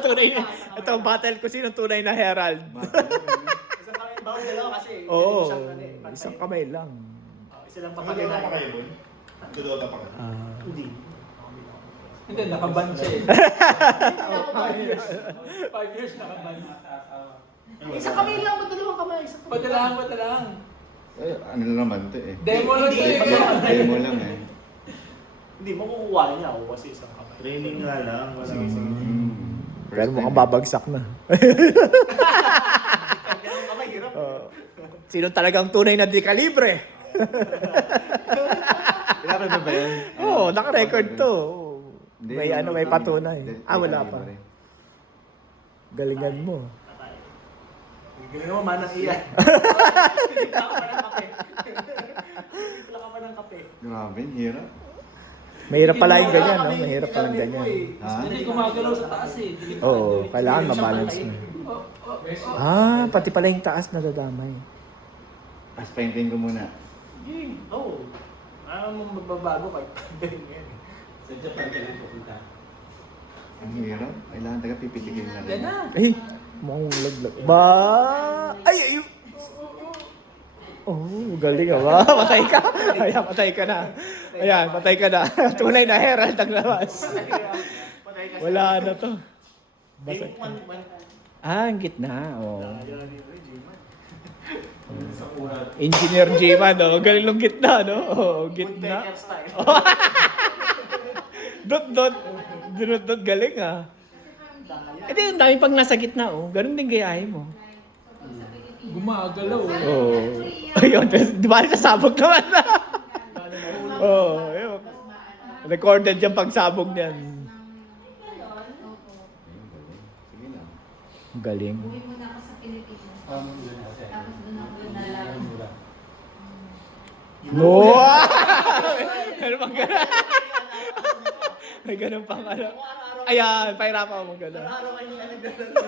Tunay na. Ito, battle ko sino tunay na Herald. Isang kamay, bawal dalawa kasi. Oo, Isang ano eh, pantay. isang kamay lang. Isa lang Pag Dota pa kayo, Bon? Dota pa kayo. Hindi. Hindi, nakaban siya eh. 5 years. 5 years nakaban. Isang kamay lang, ba't dalawang kamay? Isang kamay. Padalang. Eh, ano lang naman ito eh. Demo lang Hindi, to eh. Demo lang eh. Hindi, makukuha niya ako kasi isang kamay. Training nga lang. Wala Sige, sige. Pero mukhang babagsak na. Dalawang kamay, hirap. Sino talagang tunay na di kalibre? Kailangan ba ba yan? Oo, naka-record to. Hindi, May yung ano, may patunay. Del- Wala pa. Calibre. Galingan mo. Galing mo, manang iyan. Timpla ka pa ng kape. Timpla ka pa ng kape. Grabe, hirap. Mahirap pala yung ganyan, no? Mahirap pala yung ganyan. Ha? Hindi gumagalaw sa taas eh. Oo, kailangan mabalance mo. Pati pala yung taas nadadamay. As painting ko muna. Oo. Ano mo magbabago kahit pandemic yan. Sa Japan ka lang pupunta. Ang hirap. Kailangan taga pipitikin na rin. Yan na. Ay, mukhang laglag. Ba! Ay! Oh, galing ba? Patay ka? Ayan, patay ka na. Ayan, patay ka na. Tunay na Herald ang labas. Patay ka. Wala na to. Basta. Game 1. Ang gitna. Oh. Ayun, G-Man. Engineer J-Man, no? Galing ng gitna, no? Oh, gitna. Woodpecker style. Dot, galing ah. Ito yung dami pang nasa gitna, oh. Ganun din gayahin mo. Gumagalaw. Oh. Ayun, di ba sasabog naman na? Oh, ayun. Recorded yung pagsabog niyan. Sige lang. Galing. Uwi muna ako sa Pilipinas. Tapos doon ako nalalaman. No! Meron pang gano'n. May ganun pang ano. Ayan, pahirapan mo gano'n. Araw kayo nagdadala.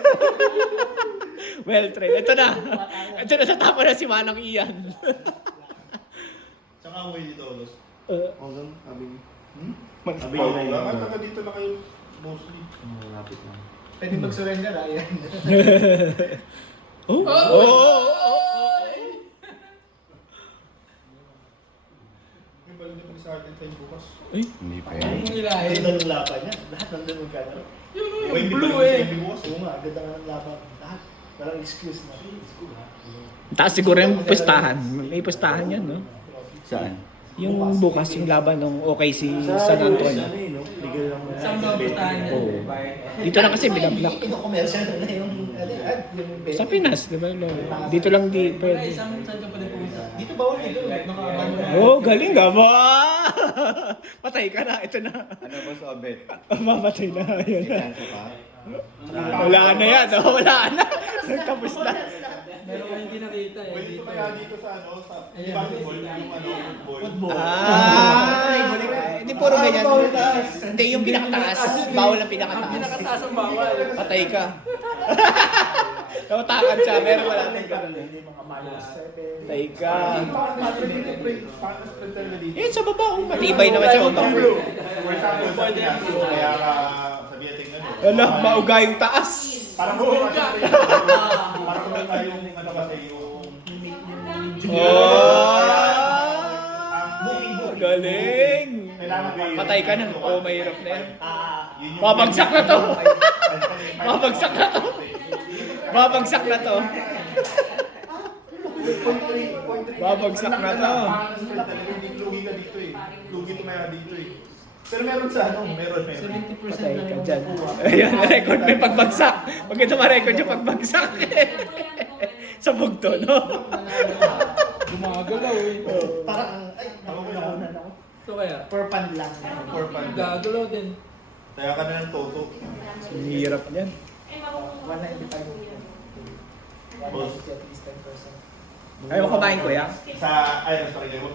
Well trained. Ito na. Ito na sa tapo na si Manang Ian. Saan ka umuwi dito, Olos? Hanggang sabi niya. Sabi ko lang. At taga dito lang kayo mostly. Pwede mag-surrender ah, yan. Oh! Oh! May balik na pag sa atin tayo bukas. Hindi pa Ang yan. ilahin. Ganda ng laban niya. Lahat ng ganun ka na. Yun May yung hindi blue balik eh. sa bukas. Oo nga, ganda nga ng laban. Lahat. Walang excuse na. Excuse na. Taas siguro yung pustahan. May pustahan yan, no? Saan? Yung bukas, yung laban ng OKC San Antonio. Legal lang na. Saan ba pustahan niya? Oo. Dito lang kasi binablock. Ino-commercial na yung Sa Pinas, di ba? Dito lang di Wala, pwede. isang saan ka pa din pumunta? Dito bawal dito. Oh, galing nga ba? Patay ka na, ito na. Ano ba sa obet? Mamatay na, yun na. Chance pa? Wala na yan, oh, wala na. Tapos na. Meron kayong hindi nakita eh. Pwede Dito. ito kaya dito sa ano, sa Ayan. basketball, yung ano, football. Hindi puro ganyan. Hindi, yung pinakataas. Bawal ang Ang pinakataas. pinakataas ang bawal. Patay ka. Tawatakan siya, meron wala nang ganun. Hindi mga minus 7. Patay ka. Paano dito, pre? Paano sprinter na dito? Eh, sa baba, oh, matibay naman siya. Oh. For example, sa Pinas, kaya ka sabihin tingnan mo. Wala, mauga yung taas. Parang kung parang kung yung ano kasi yung Galing. kailangan ba Patay ka na. Oo, mahirap na yan. yun yung Babagsak na to. Babagsak na to. Babagsak na to. Babagsak na to. Lugi ka dito eh. Lugi tumaya dito eh. Pero meron sa ano, meron. 70% Patay na ka yung dyan. kuha. Ayan, record may pagbagsak. Huwag ito ma-record yung pagbagsak. Sa bugto, no? Gumagalaw eh. Parang, ay, nakunan ako. Ito kaya. Per pan lang. For fun. Gagalaw din. Kaya ka na ng toto. Hirap yan. 195. Boss. At least 10%. Ayaw kumain ko yan. Sa Iron Parigero.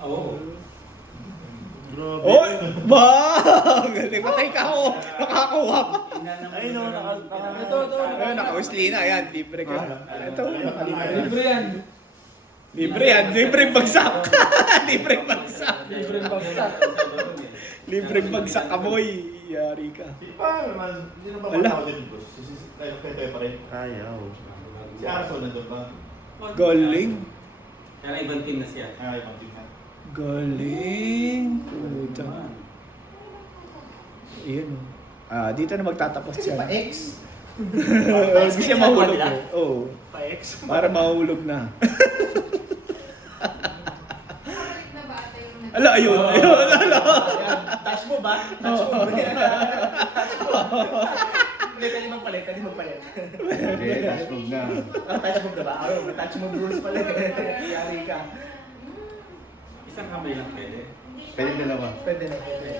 Oo. Oh! Ba! Galing, patay ka ako. Nakakuha pa. Ay no, Ito. Ayun, naka-usli na. Ayan, libre ka. Ito, nakalibre. Libre yan. Libre yan. Libreng bagsak. Libreng bagsak. Libre bagsak. Libreng bagsak, kaboy. Yari ka. Si pa naman, hindi na ba Ala. matawag din boss? Tayo pa rin. Kaya, oh. Si Arson nandun ba? Galing. Kaya ibang team na siya. Ay, ibang team na. Galing. Puta. Iyan o. Dito na magtatapos siya. Pa-X. Hindi siya mahulog nila? eh. Oo. Pa-X. Para mahulog na. Nakabalik na ba ata yung Ala, ayun. Ayun, ala. Ayan, touch mo ba? Touch mo. Touch mo. Hindi, pwede magpalit. Pwede magpalit. Okay, last move na. Touch mo na ba? May touch mo rules pala. Yari ka. Isang kamay lang pwede. Pwede dalawa. Pwede na. Pwede.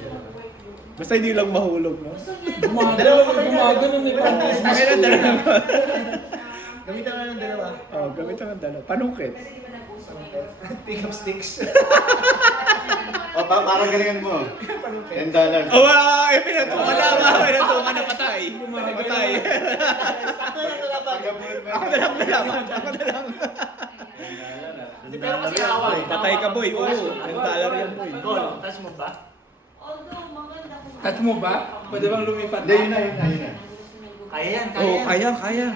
Basta hindi lang mahulog, no? Gumagano may practice. Ay, na dalawa. Gamitan na ng dalawa. Oh, gamitan ng dalawa. Panungkit. Pick up sticks. O, parang galingan mo. $10. Oh, pinatungan na. Pinatungan na patay. Patay. Sakto lang nalaban. Ako na lang nalaman. Ako na lang. Hindi, pero kasi away. Patay ka, boy. Oo. $10 yan, boy. Goal. Touch mo ba? Although maganda kung Touch mo ba? Pwede bang lumipat? Hindi, yun na, yun na, yun na. Kaya yan. Oo, Kaya yan. kaya.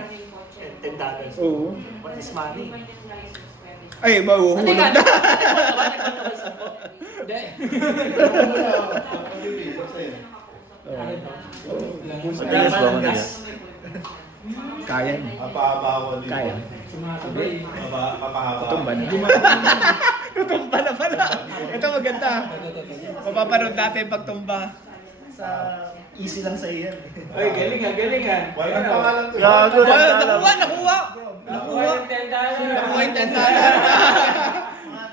$10. Oo. What is money? Ay, mahuhulog na. Hindi. Madalas ba gas? Kaya. Papahabawan din. Kaya. Sumasabay. Papahaba. Tutumba na. Tutumba na pala. Ito maganda. Mapapanood natin pagtumba. Sa easy lang sa iyan. Ay, galing ah, galing ah. Walang pangalan to. Gago. Nakuha. Nakuha yung $10. Nakuha yung $10.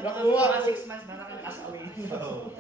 Nakuha. 6 months na nakang-cast away. Oo.